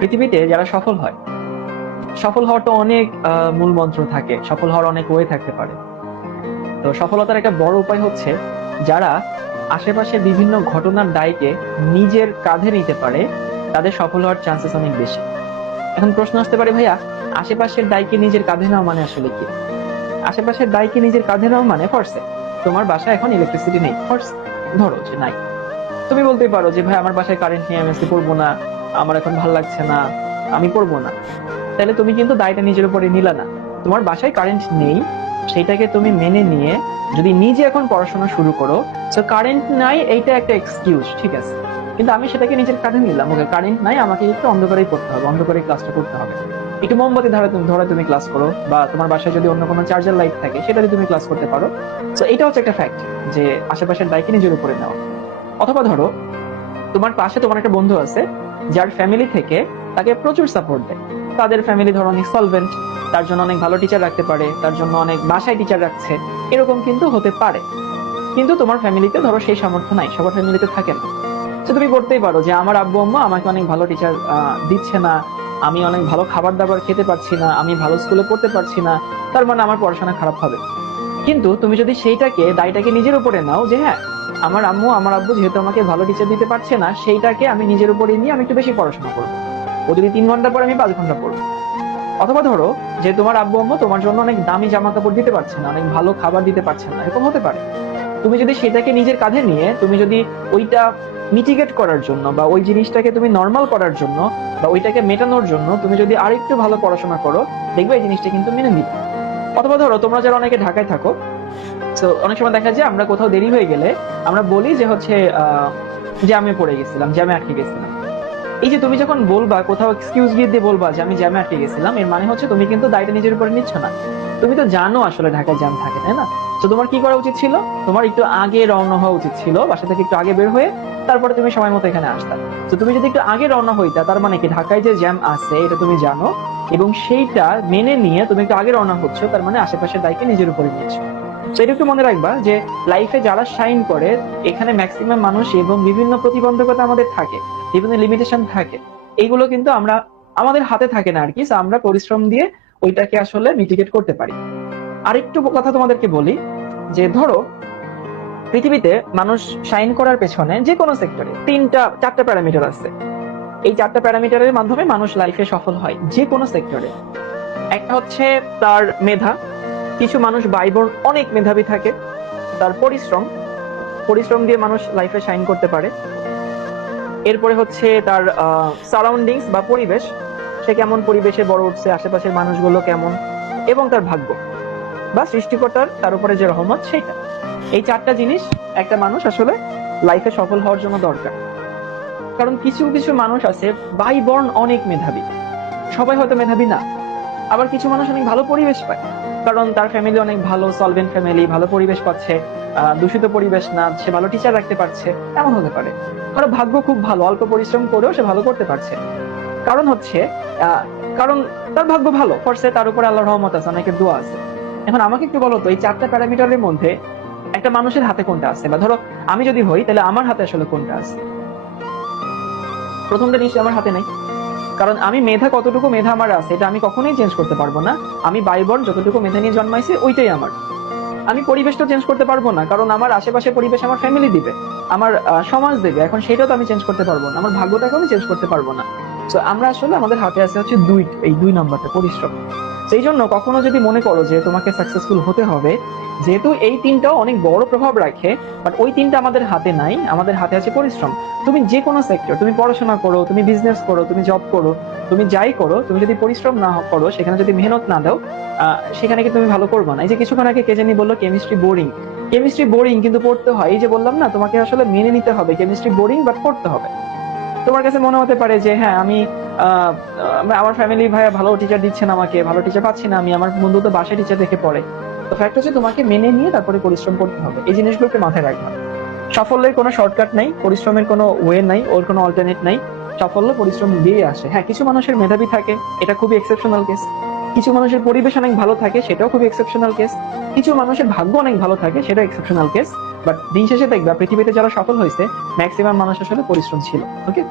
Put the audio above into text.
পৃথিবীতে যারা সফল হয়, সফল হওয়ার তো অনেক মূল মন্ত্র থাকে, সফল হওয়ার অনেক ওয়ে থাকতে পারে। তো সফলতার একটা বড় উপায় হচ্ছে যারা আশেপাশে বিভিন্ন ঘটনার দায়কে নিজের কাঁধে নিতে পারে, তাদের সফল হওয়ার চান্সেস অনেক বেশি। এখন প্রশ্ন আসতে পারে, ভাইয়া আশেপাশের দায়কে নিজের কাঁধে নেওয়া মানে আসলে কি? আশেপাশের দায়কে নিজের কাঁধে নেওয়া মানে ফার্স্টে তোমার বাসায় এখন ইলেকট্রিসিটি নেই, ফার্স্ট ধরো যে নাই, তুমি বলতেই পারো যে ভাই আমার বাসায় কারেন্ট নেই, আমি আজকে পড়বো না, আমার এখন ভালো লাগছে না, আমি পড়বো না। তাহলে তুমি কিন্তু দায়টা নিজের উপরে নিলা না। তোমার বাসায় কারেন্ট নেই, সেটাকে তুমি মেনে নিয়ে যদি নিজে এখন পড়াশোনা শুরু করো, তো কারেন্ট নাই এইটা একটা এক্সকিউজ, ঠিক আছে, কিন্তু আমি সেটাকে নিজের কাঁধে নিলাম, ওকে কারেন্ট নাই, আমাকে একটু অন্ধকারেই পড়তে হবে, অন্ধকারে ক্লাসটা করতে হবে, একটু মোমবাতি ধরে তুমি ক্লাস করো, বা তোমার বাসায় যদি অন্য কোনো চার্জার লাইট থাকে সেটা দিয়ে তুমি ক্লাস করতে পারো। তো এটা হচ্ছে একটা ফ্যাক্ট যে আশেপাশের দায়কে নিজের উপরে নেওয়া। অথবা ধরো তোমার পাশে তোমার একটা বন্ধু আছে যার ফ্যামিলি থেকে তাকে প্রচুর সাপোর্ট দেয়, তাদের ফ্যামিলি ধরো অনেক সলভেন্ট, তার জন্য অনেক ভালো টিচার রাখতে পারে, তার জন্য অনেক বাসায় টিচার রাখছে, এরকম কিন্তু হতে পারে। কিন্তু তোমার ফ্যামিলিতে ধরো সেই সামর্থ্য নাই, সবার ফ্যামিলিতে থাকে না। তো তুমি করতেই পারো যে আমার আব্বু আম্মা আমাকে অনেক ভালো টিচার দিচ্ছে না, আমি অনেক ভালো খাবার দাবার খেতে পারছি না, আমি ভালো স্কুলে পড়তে পারছি না, তার মানে আমার পড়াশোনা খারাপ হবে। কিন্তু তুমি যদি সেইটাকে দায়টাকে নিজের উপরে নাও যে হ্যাঁ, আমার আম্মু আমার আব্বু যেহেতু আমাকে ভালো টিচার দিতে পারছে না, সেইটাকে আমি নিজের উপরে নিয়ে আমি একটু বেশি পড়াশোনা করবো, ও যদি 3 ঘন্টা পরে আমি 5 ঘন্টা পড়বো। অথবা ধরো যে তোমার আব্বু আম্মু তোমার জন্য অনেক দামি জামা কাপড় দিতে পারছে না, অনেক ভালো খাবার দিতে পারছে না, এরকম হতে পারে। তুমি যদি সেটাকে নিজের কাঁধে নিয়ে তুমি যদি ওইটা মিটিগেট করার জন্য বা ওই জিনিসটাকে তুমি নর্মাল করার জন্য বা ওইটাকে মেটানোর জন্য তুমি যদি আরেকটু ভালো পড়াশোনা করো, দেখবে এই জিনিসটা কিন্তু মেনে নিবে। অথবা ধরো তোমরা যারা অনেকে ঢাকায় থাকো, তো অনেক সময় দেখা যায় আমরা কোথাও দেরি হয়ে গেলে আমরা বলি যে হচ্ছে জ্যামে পড়ে গেছিলাম, জ্যামে আটকে গেছিলাম। এই যে তুমি যখন বলবা কোথাও এক্সকিউজ দিয়ে বলবা যে আমি জ্যামে আটকে গেছিলাম, এর মানে হচ্ছে তুমি কিন্তু দায়টা নিজের উপরে নিচ্ছ না। তুমি তো জানো আসলে ঢাকায় জ্যাম থাকে, তাই না? তো তোমার কি করা উচিত ছিল? তোমার একটু আগে রওনা হওয়া উচিত ছিল, বাসা থেকে একটু আগে বের হয়ে তারপরে তুমি সময় মতো এখানে আসতা। তো তুমি যদি একটু আগে রওনা হইতা, তার মানে কি ঢাকায় যে জ্যাম আছে এটা তুমি জানো, এবং সেইটা মেনে নিয়ে তুমি একটু আগে রওনা হচ্ছ, তার মানে আশেপাশের দায়কে নিজের উপরে নিচ্ছ। তো এটা একটু মনে রাখবা যে লাইফে যারা শাইন করে, এখানে ম্যাক্সিমাম মানুষ এবং বিভিন্ন প্রতিবন্ধকতা আমাদের থাকে, বিভিন্ন লিমিটেশন থাকে, এইগুলো কিন্তু আমরা আমাদের হাতে থাকে না আর কি। So আমরা পরিশ্রম দিয়ে ওইটাকে আসলে মিটিগেট করতে পারি। আরেকটু কথা তোমাদেরকে বলি যে ধরো পৃথিবীতে মানুষ শাইন করার পেছনে যে কোনো সেক্টরে 4টা প্যারামিটার আছে। এই 4টা প্যারামিটারের মাধ্যমে মানুষ লাইফে সফল হয় যে কোনো সেক্টরে। একটা হচ্ছে তার মেধা, কিছু মানুষ বাইবর্ন অনেক মেধাবী থাকে। তার পরিশ্রম, পরিশ্রম দিয়ে মানুষ লাইফে শাইন করতে পারে। এরপরে হচ্ছে তার সারাউন্ডিংস বা পরিবেশ, সে কেমন পরিবেশে বড় উঠছে, আশেপাশের মানুষগুলো কেমন, এবং তার ভাগ্য বা সৃষ্টিকর্তার তার উপরে যে রহমত সেটা। এই 4টা জিনিস একটা মানুষ আসলে লাইফে সফল হওয়ার জন্য দরকার। কারণ কিছু কিছু মানুষ আছে বাই বর্ন অনেক মেধাবী, সবাই হয়তো মেধাবী না। আবার কিছু মানুষ অনেক ভালো পরিবেশ পায়, কারণ তার ফ্যামিলি অনেক ভালো সলভেন্ট ফ্যামিলি, ভালো পরিবেশ পাচ্ছে, দূষিত পরিবেশ না, সে ভালো টিচার রাখতে পারছে, এমন হতে পারে। কারো ভাগ্য খুব ভালো, অল্প পরিশ্রম করেও সে ভালো করতে পারছে। কারণ হচ্ছে আহ কারণ তার ভাগ্য ভালো ফরসে, তার উপরে আল্লাহর রহমত আছে, অনেকের দোয়া আছে। এখন আমাকে একটু বলো তো, এই 4টা প্যারামিটারের মধ্যে একটা মানুষের হাতে কোনটা আছে? বা ধরো আমি যদি হই তাহলে আমার হাতে আসলে কোনটা আছে? প্রথমটা নিশ্চয়ই আমার হাতে নাই, কারণ আমি মেধা, কতটুকু মেধা আমার আছে এটা আমি কখনোই চেঞ্জ করতে পারবো না। আমি বাইবর্ন যতটুকু মেধা নিয়ে জন্মাইছি ওইটাই আমার। আমি পরিবেশটা চেঞ্জ করতে পারবো না, কারণ আমার আশেপাশে পরিবেশ আমার ফ্যামিলি দিবে, আমার সমাজ দেবে, এখন সেটাও তো আমি চেঞ্জ করতে পারবো না, আমার ভাগ্যটাকে আমি চেঞ্জ করতে পারবো না। তো আমরা আসলে আমাদের হাতে আছে হচ্ছে এই 2 নম্বরটা, পরিশ্রম। সেই জন্য কখনো যদি মনে করো যে তোমাকে সাকসেসফুল হতে হবে, যেহেতু এই 3টাও অনেক বড় প্রভাব রাখে, বাট ওই 3টা আমাদের হাতে নাই, আমাদের হাতে আছে পরিশ্রম। তুমি যে কোনো সেক্টর, তুমি পড়াশোনা করো, তুমি বিজনেস করো, তুমি জব করো, তুমি যাই করো, তুমি যদি পরিশ্রম না করো, সেখানে যদি মেহনত না দাও, সেখানে কি তুমি ভালো করবে না? এই যে কিছুক্ষণ আগে কে জানি বললো কেমিস্ট্রি বোরিং, কেমিস্ট্রি বোরিং কিন্তু পড়তে হয়। এই যে বললাম না, তোমাকে আসলে মেনে নিতে হবে কেমিস্ট্রি বোরিং, বাট পড়তে হবে। তোমার কাছে মনে হতে পারে যে হ্যাঁ আমি আমার ফ্যামিলি ভাইয়া ভালো টিচার দিচ্ছেন, আমাকে ভালো টিচার পাচ্ছি না, আমি আমার বন্ধু তো বাসায় টিচার দেখে পড়ে। তো ফ্যাক্ট হচ্ছে তোমাকে মেনে নিয়ে তারপরে পরিশ্রম করতে হবে, এই জিনিসগুলোকে মাথায় রাখবা। সাফল্যের কোনো শর্টকাট নাই, পরিশ্রমের কোনো ওয়ে নাই, ওর কোনো অল্টারনেট নাই। সাফল্য পরিশ্রম দিয়ে আসে। হ্যাঁ, কিছু মানুষের মেধাবী থাকে, এটা খুবই এক্সেপশনাল কেস। কিছু মানুষের পরিবেশ অনেক ভালো থাকে, সেটাও খুবই এক্সেপশনাল কেস। কিছু মানুষের ভাগ্য অনেক ভালো থাকে, সেটা এক্সেপশনাল কেস। বাট দিন শেষে দেখবা পৃথিবীতে যারা সফল হয়েছে ম্যাক্সিমাম মানুষ আসলে পরিশ্রম ছিল। ওকে।